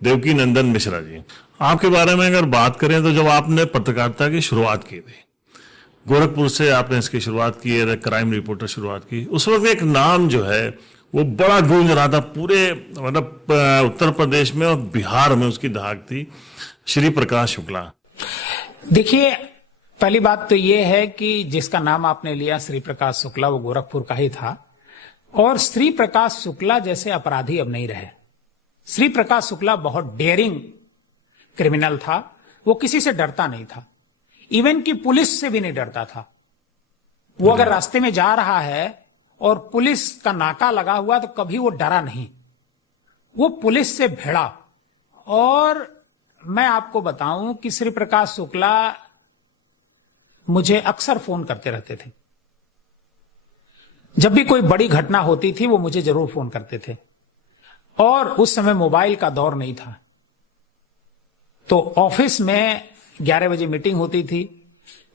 देवकी नंदन मिश्रा जी, आपके बारे में अगर बात करें तो जब आपने पत्रकारिता की शुरुआत की थी, गोरखपुर से आपने इसकी शुरुआत की है, क्राइम रिपोर्टर शुरुआत की, उस वक्त एक नाम जो है वो बड़ा गूंज रहा था पूरे मतलब उत्तर प्रदेश में और बिहार में उसकी धाक थी, श्री प्रकाश शुक्ला। देखिए, पहली बात तो ये है कि जिसका नाम आपने लिया श्री प्रकाश शुक्ला, वो गोरखपुर का ही था। और श्री प्रकाश शुक्ला जैसे अपराधी अब नहीं रहे। श्री प्रकाश शुक्ला बहुत डेयरिंग क्रिमिनल था। वो किसी से डरता नहीं था, इवन कि पुलिस से भी नहीं डरता था। वो अगर रास्ते में जा रहा है और पुलिस का नाका लगा हुआ तो कभी वो डरा नहीं, वो पुलिस से भिड़ा। और मैं आपको बताऊं कि श्री प्रकाश शुक्ला मुझे अक्सर फोन करते रहते थे। जब भी कोई बड़ी घटना होती थी वो मुझे जरूर फोन करते थे। और उस समय मोबाइल का दौर नहीं था, तो ऑफिस में 11 बजे मीटिंग होती थी,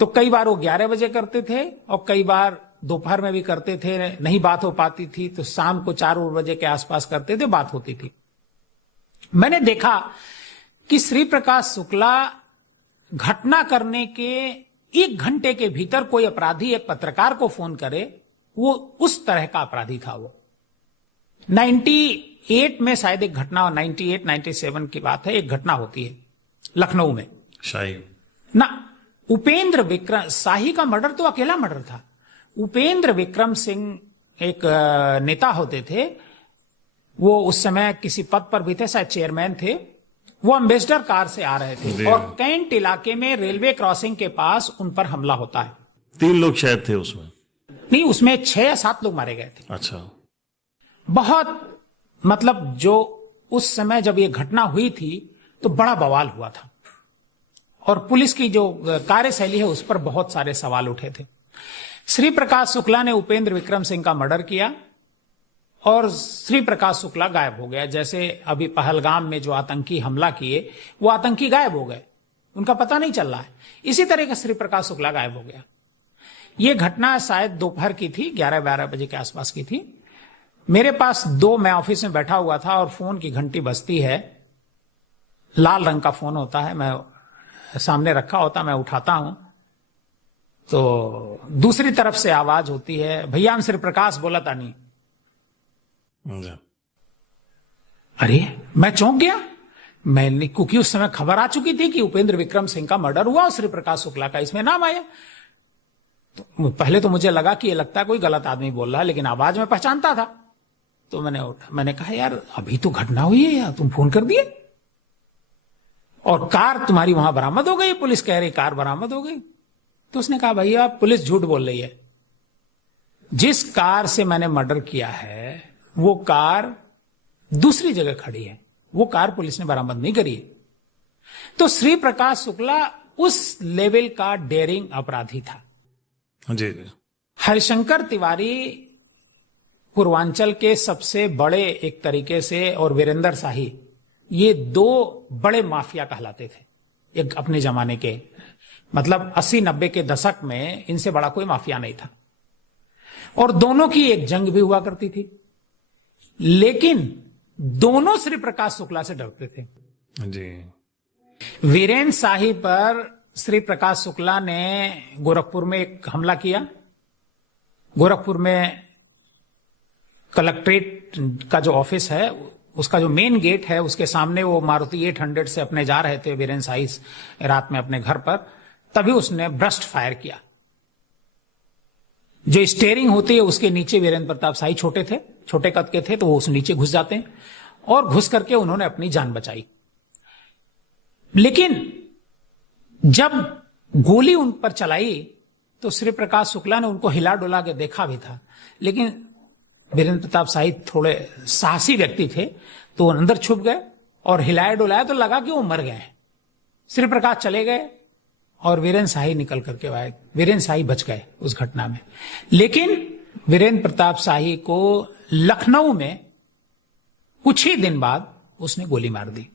तो कई बार वो 11 बजे करते थे और कई बार दोपहर में भी करते थे। नहीं बात हो पाती थी तो शाम को 4 बजे के आसपास करते थे, बात होती थी। मैंने देखा कि श्री प्रकाश शुक्ला घटना करने के 1 घंटे के भीतर कोई अपराधी एक पत्रकार को फोन करे, वो उस तरह का अपराधी था। वो 98 में शायद एक घटना, 98-97 की बात है, एक घटना होती है लखनऊ में, शाही ना, उपेंद्र विक्रम शाही का मर्डर तो अकेला मर्डर था। उपेंद्र विक्रम सिंह एक नेता होते थे, वो उस समय किसी पद पर भी थे, शायद चेयरमैन थे। वो अम्बेसडर कार से आ रहे थे और कैंट इलाके में रेलवे क्रॉसिंग के पास उन पर हमला होता है। 3 लोग शायद थे उसमें, नहीं, उसमें 6 या 7 लोग मारे गए थे। अच्छा, बहुत मतलब जो उस समय जब ये घटना हुई थी तो बड़ा बवाल हुआ था और पुलिस की जो कार्यशैली है उस पर बहुत सारे सवाल उठे थे। श्री प्रकाश शुक्ला ने उपेंद्र विक्रम सिंह का मर्डर किया और श्री प्रकाश शुक्ला गायब हो गया। जैसे अभी पहलगाम में जो आतंकी हमला किए, वो आतंकी गायब हो गए, उनका पता नहीं चल रहा है। इसी तरह का श्री प्रकाश शुक्ला गायब हो गया। ये घटना शायद दोपहर की थी, 11-12 बजे के आसपास की थी। मेरे पास मैं ऑफिस में बैठा हुआ था और फोन की घंटी बजती है। लाल रंग का फोन होता है, मैं सामने रखा होता, मैं उठाता हूं तो दूसरी तरफ से आवाज होती है, भैया हम श्री प्रकाश बोला था नहीं। अरे मैं चौंक गया, मैंने, क्योंकि उस समय खबर आ चुकी थी कि उपेंद्र विक्रम सिंह का मर्डर हुआ और श्री प्रकाश शुक्ला का इसमें नाम आया। तो पहले तो मुझे लगा कि ये लगता है कोई गलत आदमी बोल रहा है, लेकिन आवाज में पहचानता था। तो मैंने कहा यार अभी तो घटना हुई है यार, तुम फोन कर दिए और कार तुम्हारी वहां बरामद हो गई, पुलिस कह रही कार बरामद हो गई। तो उसने कहा भैया पुलिस झूठ बोल रही है, जिस कार से मैंने मर्डर किया है वो कार दूसरी जगह खड़ी है, वो कार पुलिस ने बरामद नहीं करी है। तो श्री प्रकाश शुक्ला उस लेवल का डेयरिंग अपराधी था। जी। हरिशंकर तिवारी पूर्वांचल के सबसे बड़े एक तरीके से, और वीरेंद्र शाही, ये 2 बड़े माफिया कहलाते थे एक अपने जमाने के, मतलब 80-90 के दशक में इनसे बड़ा कोई माफिया नहीं था। और दोनों की एक जंग भी हुआ करती थी, लेकिन दोनों श्री प्रकाश शुक्ला से डरते थे। जी। वीरेंद्र शाही पर श्री प्रकाश शुक्ला ने गोरखपुर में एक हमला किया। गोरखपुर में कलेक्ट्रेट का जो ऑफिस है, उसका जो मेन गेट है, उसके सामने वो मारुति 800 से अपने जा रहे थे वीरेंद्र शाही रात में अपने घर पर, तभी उसने ब्रस्ट फायर किया। जो स्टीयरिंग होती है उसके नीचे वीरेंद्र प्रताप शाही छोटे कद के थे, तो वो उस नीचे घुस जाते हैं और घुस करके उन्होंने अपनी जान बचाई। लेकिन जब गोली उन पर चलाई तो श्री प्रकाश शुक्ला ने उनको हिला डुला के देखा भी था, लेकिन वीरेंद्र प्रताप शाही थोड़े साहसी व्यक्ति थे, तो वो अंदर छुप गए और हिलाया डुलाया तो लगा कि वो मर गए। श्री प्रकाश चले गए और वीरेंद्र शाही निकल करके आए। वीरेंद्र शाही बच गए उस घटना में, लेकिन वीरेंद्र प्रताप शाही को लखनऊ में कुछ ही दिन बाद उसने गोली मार दी।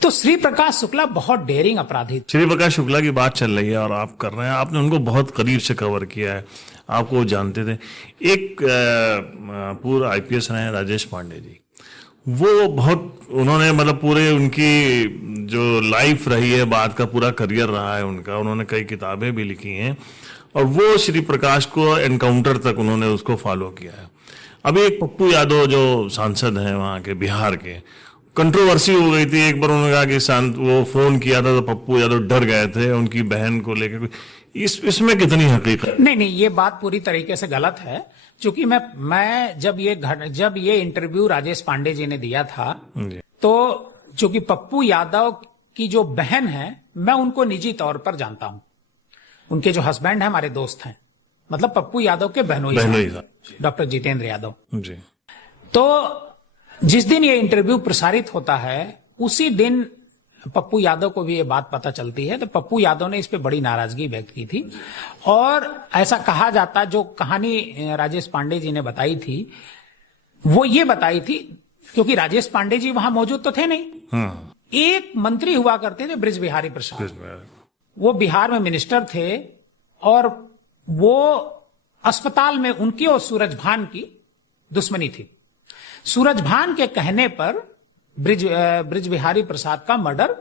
तो श्री प्रकाश शुक्ला बहुत डेयरिंग अपराधी थे। श्री प्रकाश शुक्ला की बात चल रही है और आप कर रहे हैं, आपने उनको बहुत करीब से कवर किया है, आपको जानते थे। एक पूर्व IPS रहे हैं राजेश पांडे जी, वो बहुत उन्होंने मतलब पूरे उनकी जो लाइफ रही है, बाद का पूरा करियर रहा है उनका, उन्होंने कई किताबें भी लिखी हैं और वो श्री प्रकाश को एनकाउंटर तक उन्होंने उसको फॉलो किया है। अभी एक पप्पू यादव जो सांसद हैं वहाँ के बिहार के, कंट्रोवर्सी हो गई थी। एक बार उन्होंने कहा कि वो फोन किया था तो पप्पू यादव डर गए थे उनकी बहन को लेकर। इसमें कितनी हकीकत? नहीं, ये बात पूरी तरीके से गलत है। क्योंकि मैं जब ये इंटरव्यू राजेश पांडे जी ने दिया था तो चूंकि पप्पू यादव की जो बहन है मैं उनको निजी तौर पर जानता हूं, उनके जो हस्बैंड है हमारे दोस्त हैं, मतलब पप्पू यादव के बहनोई डॉक्टर जितेंद्र यादव जी। तो जिस दिन ये इंटरव्यू प्रसारित होता है उसी दिन पप्पू यादव को भी ये बात पता चलती है। तो पप्पू यादव ने इस पे बड़ी नाराजगी व्यक्त की थी और ऐसा कहा जाता, जो कहानी राजेश पांडे जी ने बताई थी वो ये बताई थी, क्योंकि राजेश पांडे जी वहां मौजूद तो थे नहीं। एक मंत्री हुआ करते थे बृज बिहारी प्रसाद, वो बिहार में मिनिस्टर थे और वो अस्पताल में उनकी और सूरजभान की दुश्मनी थी। सूरजभान के कहने पर ब्रिज बिहारी प्रसाद का मर्डर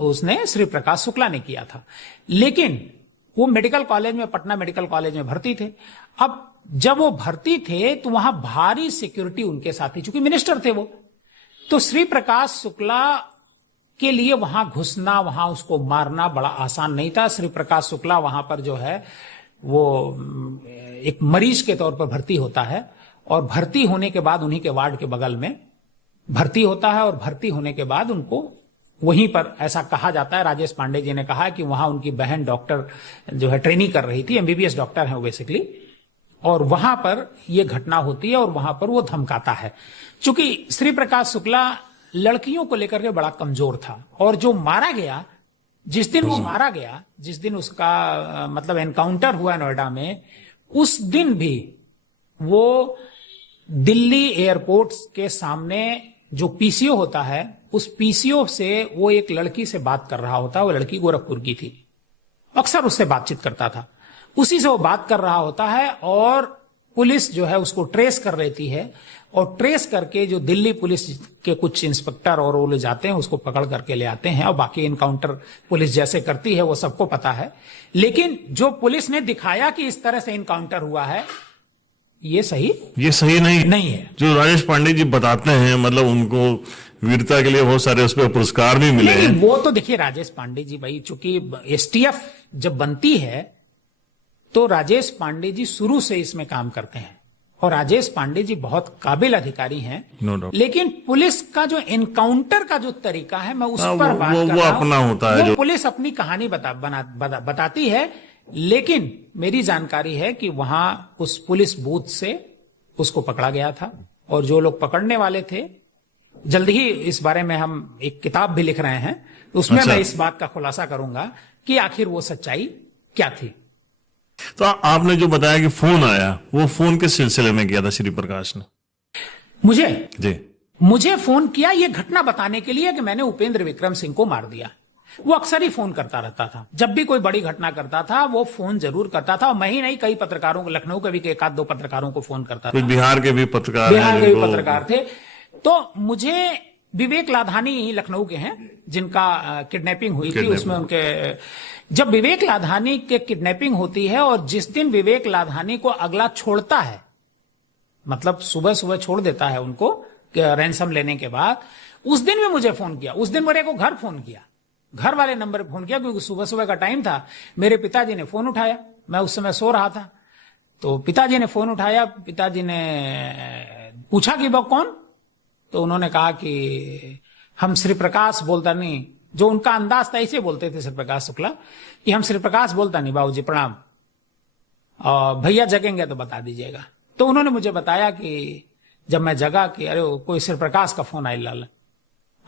उसने श्री प्रकाश शुक्ला ने किया था, लेकिन वो मेडिकल कॉलेज में, पटना मेडिकल कॉलेज में भर्ती थे। अब जब वो भर्ती थे तो वहां भारी सिक्योरिटी उनके साथ थी, चूंकि मिनिस्टर थे वो। तो श्री प्रकाश शुक्ला के लिए वहां घुसना, वहां उसको मारना बड़ा आसान नहीं था। श्री प्रकाश शुक्ला वहां पर जो है वो एक मरीज के तौर पर भर्ती होता है और भर्ती होने के बाद उन्हीं के वार्ड के बगल में भर्ती होता है और भर्ती होने के बाद उनको वहीं पर, ऐसा कहा जाता है, राजेश पांडे जी ने कहा कि वहां उनकी बहन डॉक्टर जो है ट्रेनिंग कर रही थी, एमबीबीएस डॉक्टर है बेसिकली, और वहां पर यह घटना होती है और वहां पर वो धमकाता है। चूंकि श्री प्रकाश शुक्ला लड़कियों को लेकर के बड़ा कमजोर था और जो मारा गया, जिस दिन वो मारा गया, जिस दिन उसका मतलब एनकाउंटर हुआ नोएडा में, उस दिन भी वो दिल्ली एयरपोर्ट के सामने जो पीसीओ होता है, उस पीसीओ से वो एक लड़की से बात कर रहा होता है। वो लड़की गोरखपुर की थी, अक्सर उससे बातचीत करता था, उसी से वो बात कर रहा होता है और पुलिस जो है उसको ट्रेस कर रहती है और ट्रेस करके जो दिल्ली पुलिस के कुछ इंस्पेक्टर और वो ले जाते हैं, उसको पकड़ करके ले आते हैं। और बाकी इनकाउंटर पुलिस जैसे करती है वो सबको पता है, लेकिन जो पुलिस ने दिखाया कि इस तरह से इनकाउंटर हुआ है, ये सही नहीं है। जो राजेश पांडे जी बताते हैं, मतलब उनको वीरता के लिए बहुत सारे उस पर पुरस्कार भी मिले हैं। वो तो देखिए राजेश पांडे जी भाई, चूंकि एसटीएफ जब बनती है तो राजेश पांडे जी शुरू से इसमें काम करते हैं और राजेश पांडे जी बहुत काबिल अधिकारी हैं। लेकिन पुलिस का जो एनकाउंटर का जो तरीका है, मैं उस पर बात कर रहा हूं। अपना होता है, पुलिस अपनी कहानी बताती है, लेकिन मेरी जानकारी है कि वहां उस पुलिस बूथ से उसको पकड़ा गया था और जो लोग पकड़ने वाले थे, जल्द ही इस बारे में हम एक किताब भी लिख रहे हैं, उसमें मैं इस बात का खुलासा करूंगा कि आखिर वो सच्चाई क्या थी। तो आपने जो बताया कि फोन आया, वो फोन किस सिलसिले में किया था श्री प्रकाश ने? मुझे फोन किया ये घटना बताने के लिए कि मैंने उपेंद्र विक्रम सिंह को मार दिया। वो अक्सर ही फोन करता रहता था, जब भी कोई बड़ी घटना करता था वो फोन जरूर करता था। और मैं ही नहीं, कई पत्रकारों को, लखनऊ के भी एक आध दो पत्रकारों को फोन करता था, बिहार के भी पत्रकार थे। तो मुझे विवेक लाधानी लखनऊ के हैं जिनका किडनैपिंग हुई थी, उसमें उनके, जब विवेक लाधानी के किडनैपिंग होती है और जिस दिन विवेक लाधानी को अगला छोड़ता है, मतलब सुबह सुबह छोड़ देता है उनको रैंसम लेने के बाद, उस दिन भी मुझे फोन किया। उस दिन मेरे को घर फोन किया, घर वाले नंबर पे फोन किया, क्योंकि सुबह सुबह का टाइम था। मेरे पिताजी ने फोन उठाया, मैं उस समय सो रहा था, तो पिताजी ने फोन उठाया। पिताजी ने पूछा कि वो कौन, तो उन्होंने कहा कि हम श्री प्रकाश बोलता नहीं, जो उनका अंदाज था ऐसे बोलते थे श्री प्रकाश शुक्ला कि हम श्री प्रकाश बोलता नहीं, बाबूजी प्रणाम, और भैया जगेंगे तो बता दीजिएगा। तो उन्होंने मुझे बताया कि जब मैं जगा कि अरे कोई श्री प्रकाश का फोन आया, लाल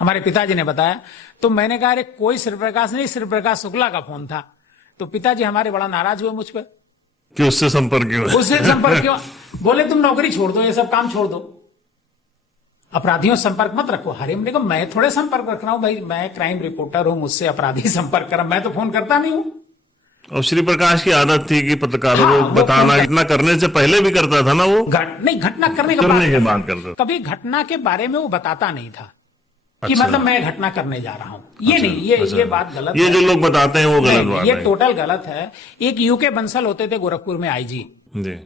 हमारे पिताजी ने बताया। तो मैंने कहा अरे कोई श्री प्रकाश नहीं, श्री प्रकाश शुक्ला का फोन था। तो पिताजी हमारे बड़ा नाराज हुए मुझ पर कि उससे संपर्क क्यों। बोले तुम नौकरी छोड़ दो, ये सब काम छोड़ दो, अपराधियों से संपर्क मत रखो। हरे हमने कहा मैं थोड़े संपर्क रख रहा हूं भाई, मैं क्राइम रिपोर्टर हूं, मुझसे अपराधी संपर्क कर, मैं तो फोन करता नहीं हूं। और श्री प्रकाश की आदत थी कि पत्रकारों हाँ, को वो बताना, फोन इतना करने से पहले भी करता था ना वो, नहीं, घटना करने के करने के बाद बाद करता था। कभी घटना के बारे में वो बताता नहीं था कि अच्छा। मतलब मैं घटना करने जा रहा हूं। ये नहीं, ये बात गलत ये है। जो लोग बताते हैं वो गलत नहीं, बात ये है। टोटल गलत है। एक यूके बंसल होते थे गोरखपुर में आईजी, जी।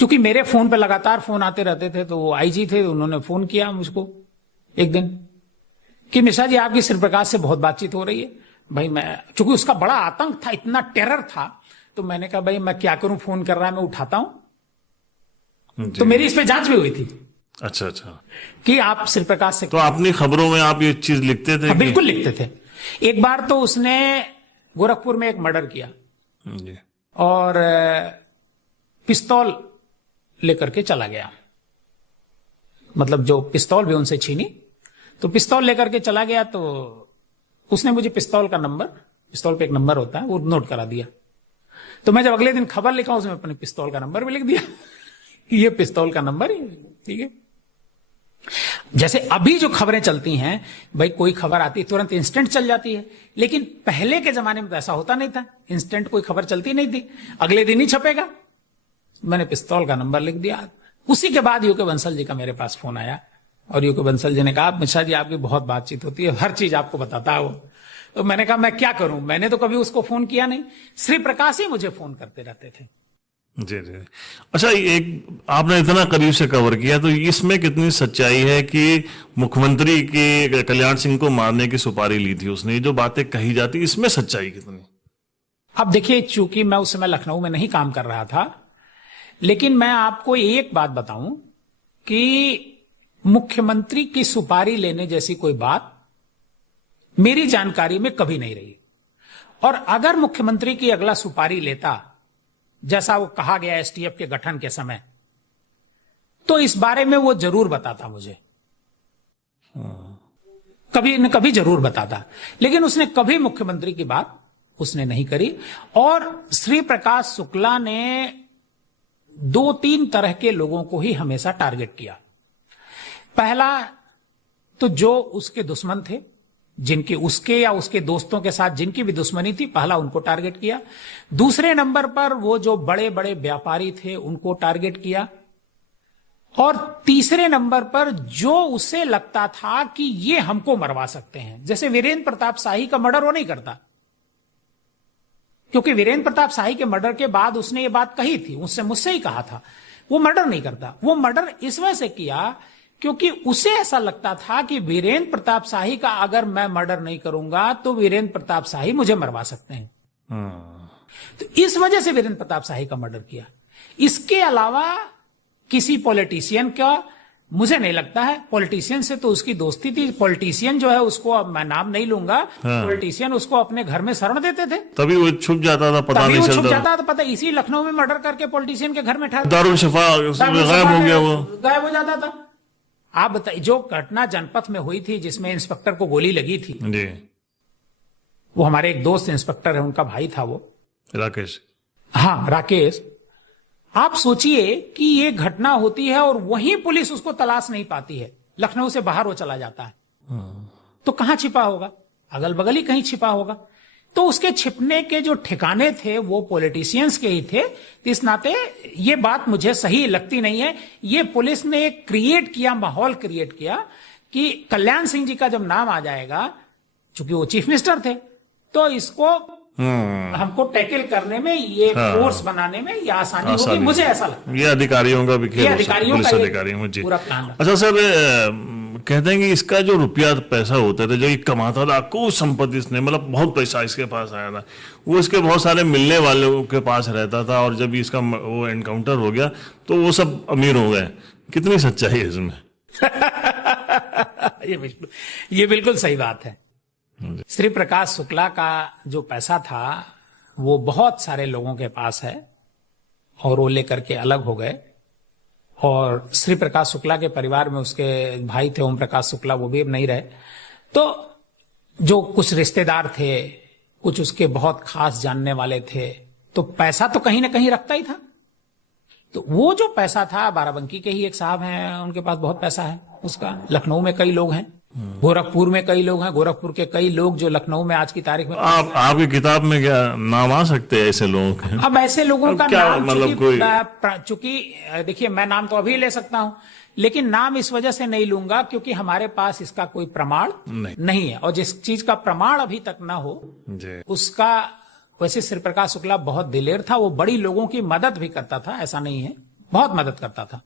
क्योंकि मेरे फोन पे लगातार फोन आते रहते थे, तो वो आईजी थे, उन्होंने फोन किया मुझको एक दिन कि मिश्रा जी आपकी श्री प्रकाश से बहुत बातचीत हो रही है। भाई मैं, चूंकि उसका बड़ा आतंक था, इतना टेरर था, तो मैंने कहा भाई मैं क्या करूं, फोन कर रहा है, मैं उठाता हूं। जी। तो मेरी इस पे जांच भी हुई थी अच्छा अच्छा। कि आप श्री प्रकाश से तो अपनी खबरों में आप ये चीज लिखते थे हाँ, कि? बिल्कुल लिखते थे। एक बार तो उसने गोरखपुर में एक मर्डर किया जी। और पिस्तौल लेकर के चला गया, मतलब जो पिस्तौल भी उनसे छीनी, तो पिस्तौल लेकर के चला गया। तो उसने मुझे पिस्तौल का नंबर, पिस्तौल पे एक नंबर होता है, वो नोट करा दिया। तो मैं जब अगले दिन खबर लिखा, उसमें अपने पिस्तौल का नंबर भी लिख दिया कि ये पिस्तौल का नंबर ही, ठीक है। जैसे अभी जो खबरें चलती हैं, भाई कोई खबर आती है तुरंत इंस्टेंट चल जाती है, लेकिन पहले के जमाने में तो ऐसा होता नहीं था, इंस्टेंट कोई खबर चलती नहीं थी, अगले दिन ही छपेगा। मैंने पिस्तौल का नंबर लिख दिया। उसी के बाद यूके बंसल जी का मेरे पास फोन आया और यूके बंसल जी ने कहा मिश्रा जी आपकी बहुत बातचीत होती है, हर चीज आपको बताता है वो। तो मैंने कहा मैं क्या करूं, मैंने तो कभी उसको फोन किया नहीं, श्री प्रकाश ही मुझे फोन करते रहते थे। जी जी। अच्छा, एक आपने इतना करीब से कवर किया, तो इसमें कितनी सच्चाई है कि मुख्यमंत्री के कल्याण सिंह को मारने की सुपारी ली थी उसने, ये जो बातें कही जाती, इसमें सच्चाई कितनी? अब देखिए, चूंकि मैं उस समय लखनऊ में नहीं काम कर रहा था, लेकिन मैं आपको एक बात बताऊं कि मुख्यमंत्री की सुपारी लेने जैसी कोई बात मेरी जानकारी में कभी नहीं रही। और अगर मुख्यमंत्री की अगला सुपारी लेता, जैसा वो कहा गया एसटीएफ के गठन के समय, तो इस बारे में वो जरूर बताता मुझे, कभी न कभी जरूर बताता। लेकिन उसने कभी मुख्यमंत्री की बात उसने नहीं करी। और श्री प्रकाश शुक्ला ने 2-3 तरह के लोगों को ही हमेशा टारगेट किया। पहला तो जो उसके दुश्मन थे, जिनके उसके या उसके दोस्तों के साथ जिनकी भी दुश्मनी थी, पहला उनको टारगेट किया। दूसरे नंबर पर वो जो बड़े बड़े व्यापारी थे उनको टारगेट किया। और तीसरे नंबर पर जो उसे लगता था कि ये हमको मरवा सकते हैं, जैसे वीरेंद्र प्रताप शाही का मर्डर वो नहीं करता, क्योंकि वीरेंद्र प्रताप शाही के मर्डर के बाद उसने ये बात कही थी, उससे मुझसे ही कहा था, वो मर्डर नहीं करता। वो मर्डर इस वजह से किया क्योंकि उसे ऐसा लगता था कि वीरेंद्र प्रताप शाही का अगर मैं मर्डर नहीं करूंगा तो वीरेंद्र प्रताप शाही मुझे मरवा सकते हैं। तो इस वजह से वीरेंद्र प्रताप शाही का मर्डर किया। इसके अलावा किसी पॉलिटिशियन का मुझे नहीं लगता है, पॉलिटिशियन से तो उसकी दोस्ती थी। पॉलिटिशियन जो है उसको, अब मैं नाम नहीं लूंगा, पॉलिटिशियन उसको अपने घर में शरण देते थे, तभी वो छुप जाता था, पता नहीं चलता, छुप जाता था, पता। इसी लखनऊ में मर्डर करके पॉलिटिशियन के घर में ठहर दारुशफा गायब हो गया, वो गायब हो जाता था। आप बताइए, जो घटना जनपथ में हुई थी जिसमें इंस्पेक्टर को गोली लगी थी, जी, वो हमारे एक दोस्त इंस्पेक्टर है, उनका भाई था वो, राकेश। हाँ, राकेश। आप सोचिए कि ये घटना होती है और वहीं पुलिस उसको तलाश नहीं पाती है, लखनऊ से बाहर वो चला जाता है, तो कहां छिपा होगा? अगल बगल ही कहीं छिपा होगा। तो उसके छिपने के जो ठिकाने थे वो पॉलिटिशियंस के ही थे। इस नाते ये बात मुझे सही लगती नहीं है। ये पुलिस ने एक क्रिएट किया, माहौल क्रिएट किया कि कल्याण सिंह जी का जब नाम आ जाएगा, चूंकि वो चीफ मिनिस्टर थे, तो इसको हमको टैकल करने में, ये फोर्स बनाने में ये आसानी होगी, मुझे ऐसा लगता है। ये अधिकारियों का भी खेल हो सकता है, पुलिस अधिकारियों में। जी, पूरा प्लान। अच्छा सर, कहते हैं कि इसका जो रुपया पैसा होता था, जो ये कमाता था, कुछ संपत्ति इसने, मतलब बहुत पैसा इसके पास आया था, वो इसके बहुत सारे मिलने वालों के पास रहता था, और जब इसका वो एनकाउंटर हो गया तो वो सब अमीर हो गए। कितनी सच्चाई है इसमें? ये बिल्कुल सही बात है। श्री प्रकाश शुक्ला का जो पैसा था वो बहुत सारे लोगों के पास है, और वो लेकर के अलग हो गए। और श्री प्रकाश शुक्ला के परिवार में उसके भाई थे ओम प्रकाश शुक्ला, वो भी अब नहीं रहे। तो जो कुछ रिश्तेदार थे, कुछ उसके बहुत खास जानने वाले थे, तो पैसा तो कहीं ना कहीं रखता ही था। तो वो जो पैसा था, बाराबंकी के ही एक साहब हैं, उनके पास बहुत पैसा है उसका, लखनऊ में कई लोग हैं, गोरखपुर में कई लोग हैं, गोरखपुर के कई लोग जो लखनऊ में आज की तारीख में। आपकी किताब में क्या नाम आ सकते हैं ऐसे लोगों के? अब ऐसे लोगों का क्या नाम मतलब चूंकि देखिए, मैं नाम तो अभी ले सकता हूं, लेकिन नाम इस वजह से नहीं लूंगा क्योंकि हमारे पास इसका कोई प्रमाण नहीं है, और जिस चीज का प्रमाण अभी तक ना हो जी। उसका। वैसे श्री प्रकाश शुक्ला बहुत दिलेर था, वो बड़ी लोगों की मदद भी करता था, ऐसा नहीं है, बहुत मदद करता था।